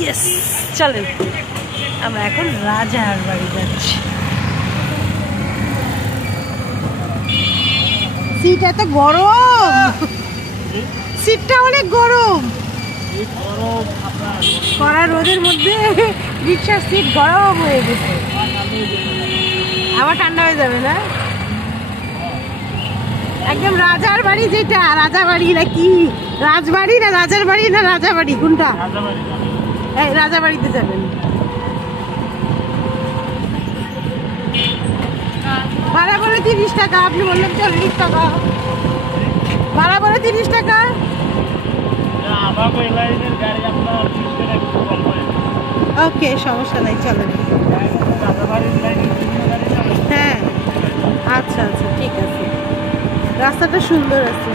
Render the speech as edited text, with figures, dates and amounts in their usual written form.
Yes, চলেন আমরা এখন রাজার বাড়ি যাচ্ছি। সিট এত গরম, সিটটা অনেক গরম, কড়া রোদের মধ্যে রিক্সার সিট গরম হয়ে গেছে, আবার ঠান্ডা হয়ে যাবে না? একদম রাজার বাড়ি, যেটা রাজা বাড়ি নাকি রাজবাড়ি, না রাজার বাড়ি না রাজা বাড়ি, কোনটা? রাজা বাড়িতে যাবেন। ভাড়া বলে 30 টাকা, আপনি বললেন 40 টাকা। ভাড়া বলে 30 টাকা। ওকে, সমস্যা নাই, চলেন। হ্যাঁ, আচ্ছা আচ্ছা, ঠিক আছে, রাস্তাটা সুন্দর আছে।